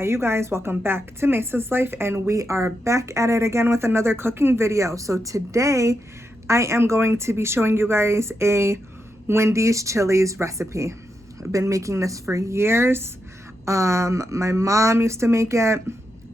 Hi you guys, welcome back to Mesa's Life, and we are back at it again with another cooking video. So today I am going to be showing you guys a Wendy's chilies recipe. I've been making this for years. My mom used to make it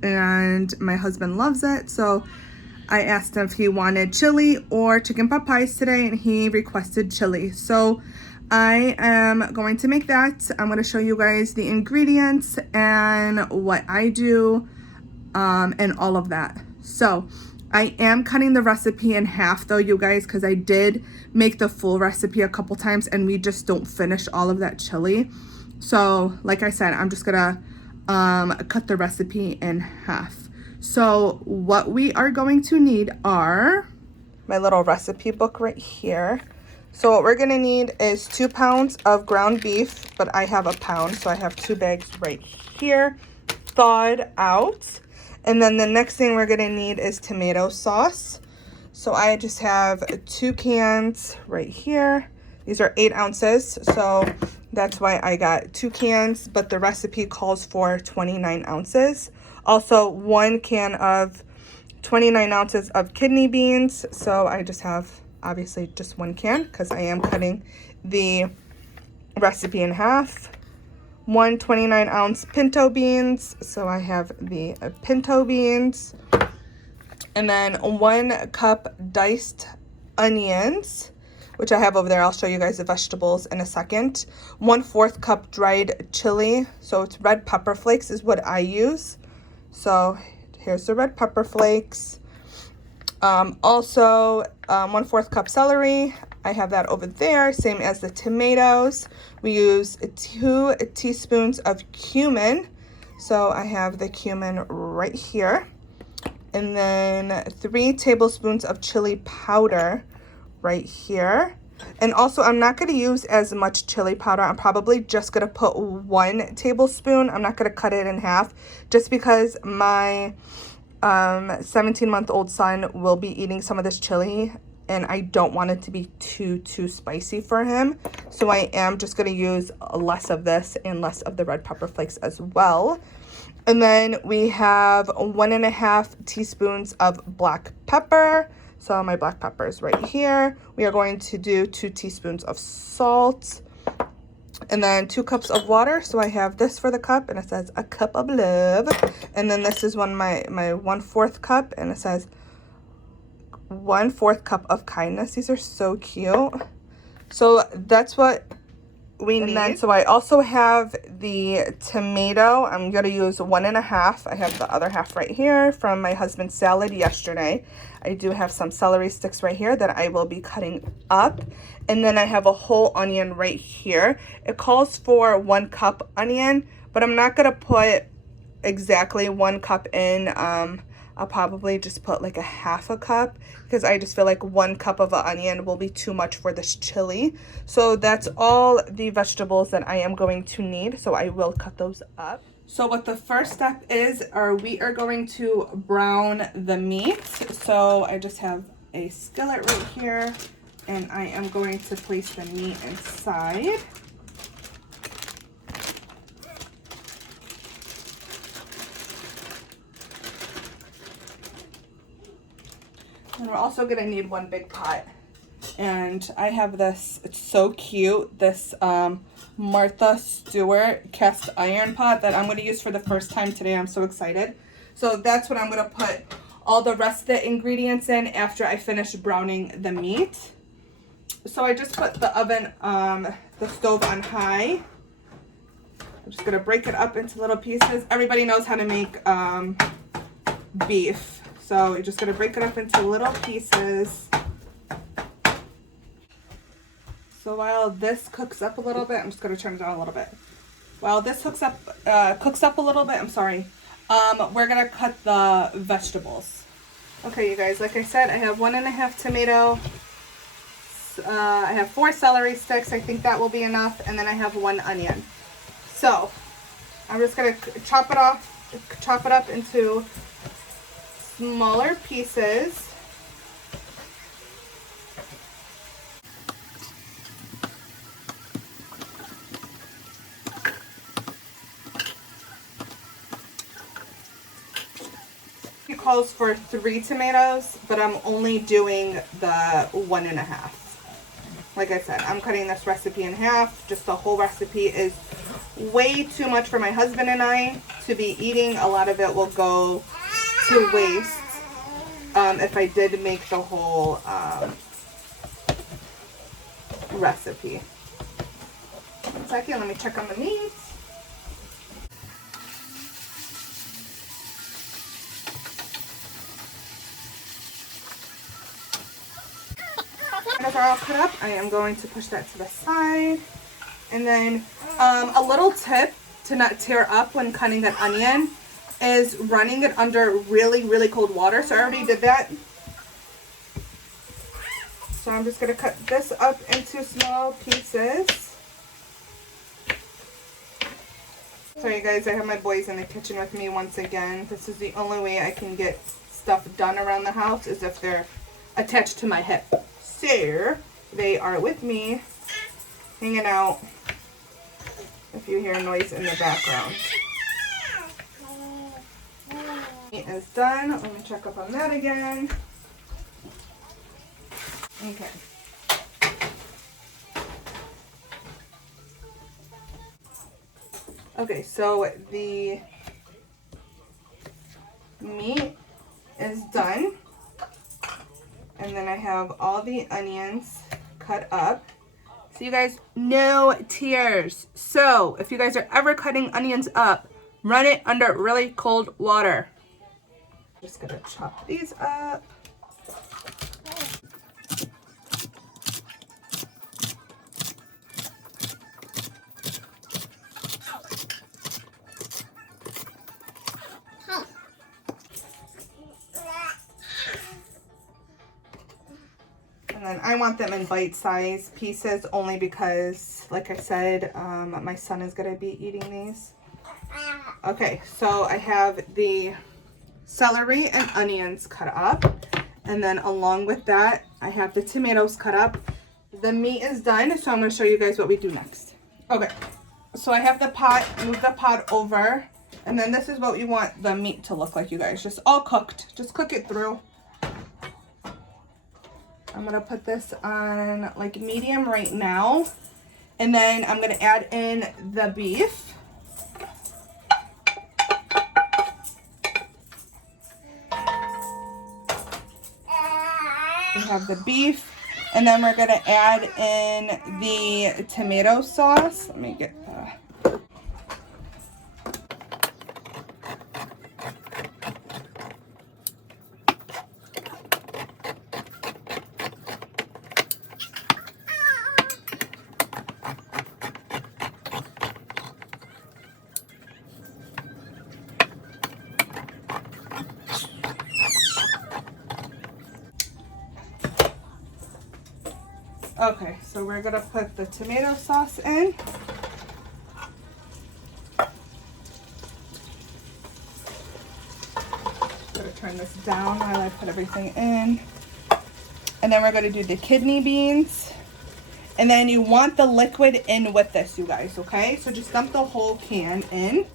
and my husband loves it, so I asked him if he wanted chili or chicken pot pies today, and he requested chili. So I am going to make that. I'm going to show you guys the ingredients and what I do and all of that. So I am cutting the recipe in half though, you guys, because I did make the full recipe a couple times and we just don't finish all of that chili. So like I said, I'm just gonna cut the recipe in half. So what we are going to need are my little recipe book right here. So what we're gonna need is 2 pounds of ground beef, but I have a pound, so I have 2 bags right here, thawed out. And then the next thing we're gonna need is tomato sauce. So I just have 2 cans right here. These are 8 ounces, so that's why I got 2 cans, but the recipe calls for 29 ounces. Also 1 can of 29 ounces of kidney beans, so I just have obviously just 1 can because I am cutting the recipe in half. 1 29-ounce pinto beans, so I have the pinto beans. And then 1 cup diced onions, which I have over there. I'll show you guys the vegetables in a second. 1/4 cup dried chili, so it's red pepper flakes is what I use. So here's the red pepper flakes. Also 1/4 cup celery. I have that over there, same as the tomatoes. We use 2 teaspoons of cumin. So I have the cumin right here. And then 3 tablespoons of chili powder right here. And also I'm not going to use as much chili powder. I'm probably just going to put 1 tablespoon. I'm not going to cut it in half just because my 17-month-old son will be eating some of this chili and I don't want it to be too spicy for him. So I am just going to use less of this and less of the red pepper flakes as well. And then we have 1.5 teaspoons of black pepper. So my black pepper is right here. We are going to do 2 teaspoons of salt. And then 2 cups of water. So I have this for the cup and it says a cup of love. And then this is my 1/4 cup and it says 1/4 cup of kindness. These are so cute. So that's what we need. And then so I also have the tomato. I'm going to use 1.5. I have the other half right here from my husband's salad yesterday. I do have some celery sticks right here that I will be cutting up. And then I have a whole onion right here. It calls for 1 cup onion, but I'm not going to put exactly 1 cup in. I'll probably just put like a 1/2 cup because I just feel like 1 cup of an onion will be too much for this chili. So that's all the vegetables that I am going to need. So I will cut those up. So what the first step is, we are going to brown the meat. So I just have a skillet right here and I am going to place the meat inside. And we're also going to need 1 big pot. And I have this, it's so cute, this Martha Stewart cast iron pot that I'm going to use for the first time today. I'm so excited. So that's what I'm going to put all the rest of the ingredients in after I finish browning the meat. So I just put the oven, the stove on high. I'm just going to break it up into little pieces. Everybody knows how to make beef. So you're just going to break it up into little pieces. So while this cooks up a little bit, I'm just going to turn it down a little bit. While this cooks up a little bit, we're going to cut the vegetables. Okay, you guys, like I said, I have 1.5 tomato. I have 4 celery sticks. I think that will be enough. And then I have 1 onion. So I'm just going to chop it up into smaller pieces. calls for 3 tomatoes, but I'm only doing the 1.5. Like I said, I'm cutting this recipe in half. Just the whole recipe is way too much for my husband and I to be eating. A lot of it will go to waste if I did make the whole recipe. 1 second, let me check on the meat. As are all cut up, I am going to push that to the side. And then a little tip to not tear up when cutting an onion is running it under really, really cold water. So I already did that. So I'm just going to cut this up into small pieces. Sorry guys, I have my boys in the kitchen with me once again. This is the only way I can get stuff done around the house is if they're attached to my hip. So they are with me, hanging out, if you hear noise in the background. It is done. Let me check up on that again. Okay. Okay, so the meat is done. And then I have all the onions cut up. So you guys, no tears. So if you guys are ever cutting onions up, run it under really cold water. Just gonna chop these up. And then I want them in bite-sized pieces only because, like I said, my son is going to be eating these. Okay, so I have the celery and onions cut up. And then along with that, I have the tomatoes cut up. The meat is done, so I'm going to show you guys what we do next. Okay, so I have the pot, move the pot over. And then this is what you want the meat to look like, you guys. Just all cooked. Just cook it through. I'm going to put this on like medium right now. And then I'm going to add in the beef. We have the beef. And then we're going to add in the tomato sauce. Let me get the... Okay, so we're gonna put the tomato sauce in. Gonna turn this down while I put everything in. And then we're gonna do the kidney beans. And then you want the liquid in with this, you guys, okay? So just dump the whole can in.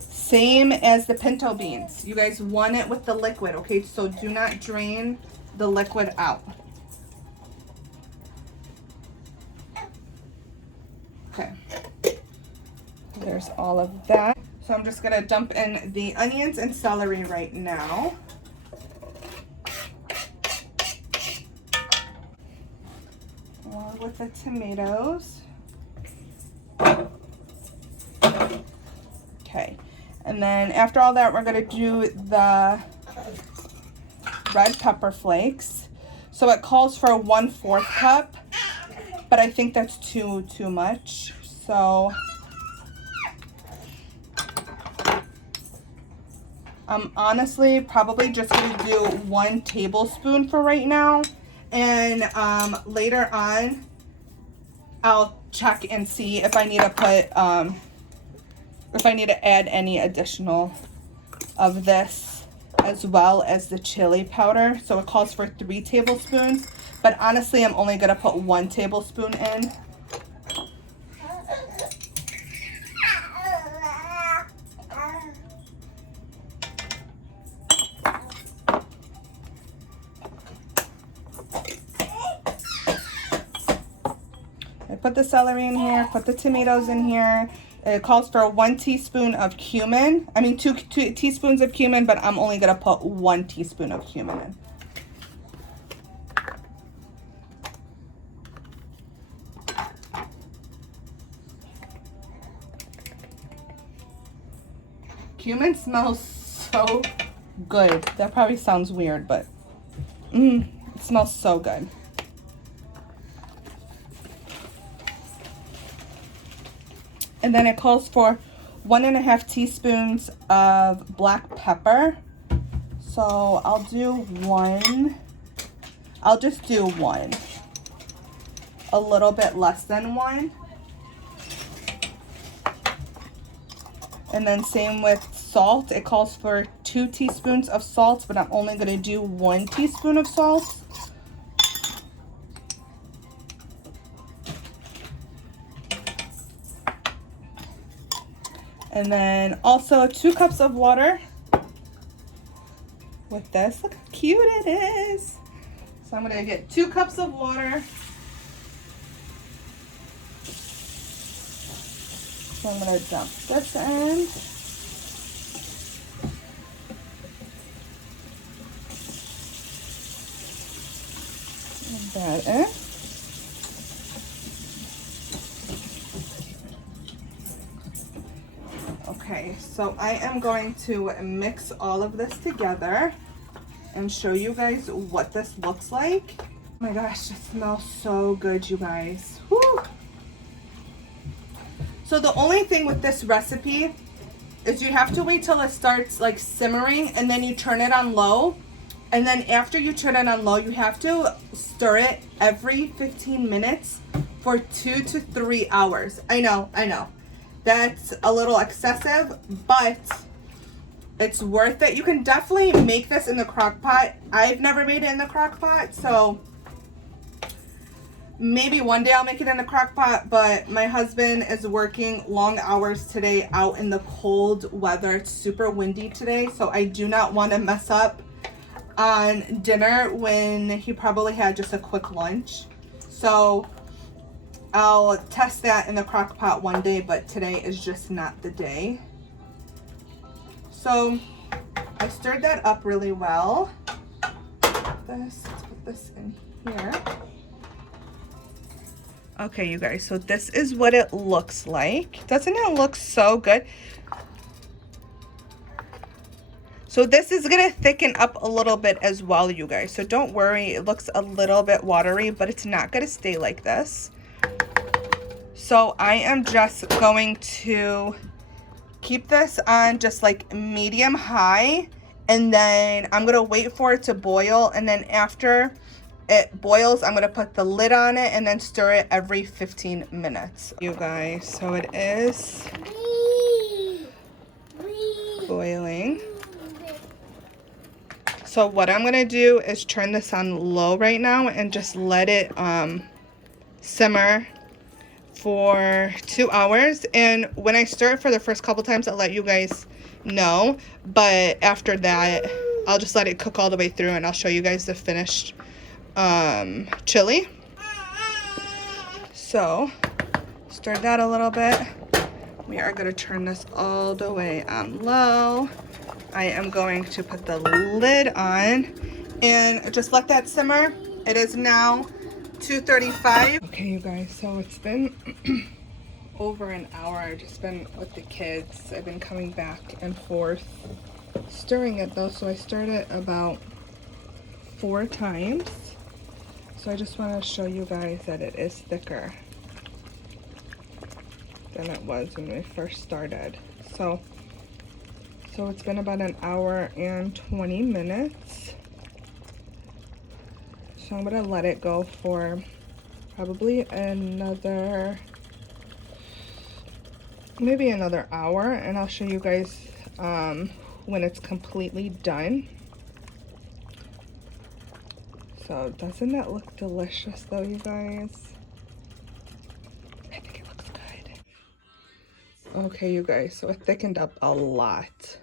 Same as the pinto beans. You guys want it with the liquid, okay? So do not drain the liquid out. Okay. There's all of that. So I'm just gonna dump in the onions and celery right now. Along with the tomatoes. Okay. And then after all that, we're going to do the red pepper flakes. So it calls for 1/4 cup, but I think that's too much. So I'm honestly probably just going to do 1 tablespoon for right now. And later on, I'll check and see if I need to put... if I need to add any additional of this, as well as the chili powder. So it calls for 3 tablespoons, but honestly I'm only gonna put 1 tablespoon in. put the celery in here, put the tomatoes in here. It calls for 1 teaspoon of cumin. I mean, two teaspoons of cumin, but I'm only gonna put 1 teaspoon of cumin in. Cumin smells so good. That probably sounds weird, but it smells so good. And then it calls for 1.5 teaspoons of black pepper. So I'll do 1. I'll just do 1. A little bit less than 1. And then same with salt. It calls for 2 teaspoons of salt, but I'm only going to do 1 teaspoon of salt. And then also 2 cups of water with this. Look how cute it is. So I'm going to get 2 cups of water. So I'm going to dump this in. And that in. Okay, so I am going to mix all of this together and show you guys what this looks like. Oh my gosh, it smells so good, you guys. Whew. So the only thing with this recipe is you have to wait till it starts like simmering, and then you turn it on low. And then after you turn it on low, you have to stir it every 15 minutes for 2 to 3 hours. I know. That's a little excessive, but it's worth it. You can definitely make this in the crock pot. I've never made it in the crock pot, so maybe one day I'll make it in the crock pot, but my husband is working long hours today out in the cold weather. It's super windy today, so I do not want to mess up on dinner when he probably had just a quick lunch. So I'll test that in the crock pot one day, but today is just not the day. So I stirred that up really well. Let's put this in here. Okay, you guys, so this is what it looks like. Doesn't it look so good? So this is gonna thicken up a little bit as well, you guys. So don't worry, it looks a little bit watery, but it's not gonna stay like this. So I am just going to keep this on just like medium high, and then I'm gonna wait for it to boil, and then after it boils, I'm gonna put the lid on it and then stir it every 15 minutes. You guys, so it is boiling. So what I'm gonna do is turn this on low right now and just let it simmer for 2 hours. And when I stir it for the first couple times, I'll let you guys know, but after that I'll just let it cook all the way through, and I'll show you guys the finished chili. So stir that a little bit. We are going to turn this all the way on low. I am going to put the lid on and just let that simmer. It is now 2:35. Okay, you guys, so it's been over an hour. I've just been with the kids. I've been coming back and forth stirring it though, so I stirred it about 4 times. So I just want to show you guys that it is thicker than it was when we first started. So it's been about an hour and 20 minutes. So I'm gonna let it go for probably maybe another hour, and I'll show you guys when it's completely done. So doesn't that look delicious though, you guys? I think it looks good. Okay, you guys, so it thickened up a lot.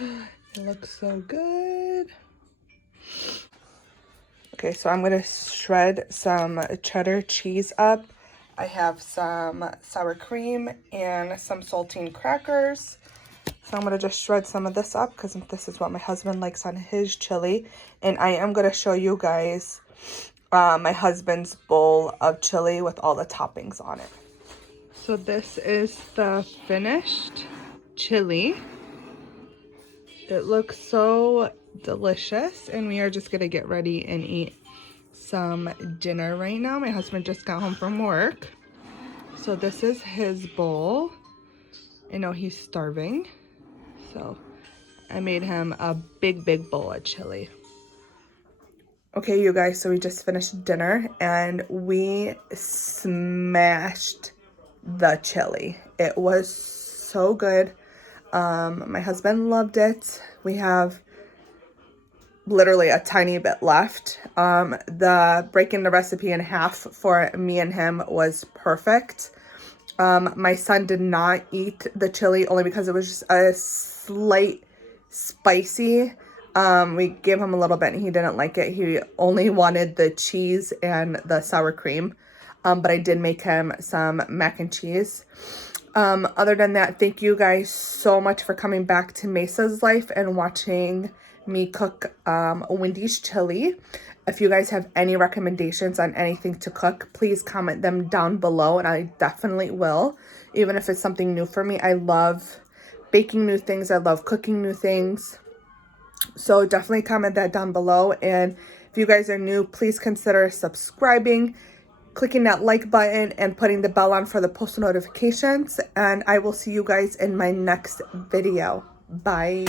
It looks so good. Okay, so I'm gonna shred some cheddar cheese up. I have some sour cream and some saltine crackers. So I'm going to just shred some of this up because this is what my husband likes on his chili. And I am going to show you guys my husband's bowl of chili with all the toppings on it. So this is the finished chili. It looks so delicious, and we are just going to get ready and eat some dinner right now. My husband just got home from work. So this is his bowl. I know he's starving. So I made him a big bowl of chili. Okay, you guys, so we just finished dinner and we smashed the chili. It was so good. My husband loved it. We have literally a tiny bit left. Breaking the recipe in half for me and him was perfect. My son did not eat the chili only because it was just a slight spicy. We gave him a little bit and he didn't like it. He only wanted the cheese and the sour cream. But I did make him some mac and cheese. Other than that, thank you guys so much for coming back to Mesa's Life and watching me cook Wendy's chili. If you guys have any recommendations on anything to cook, please comment them down below and I definitely will. Even if it's something new for me. I love baking new things. I love cooking new things. So definitely comment that down below. And if you guys are new, please consider subscribing, clicking that like button, and putting the bell on for the post notifications. And I will see you guys in my next video. Bye.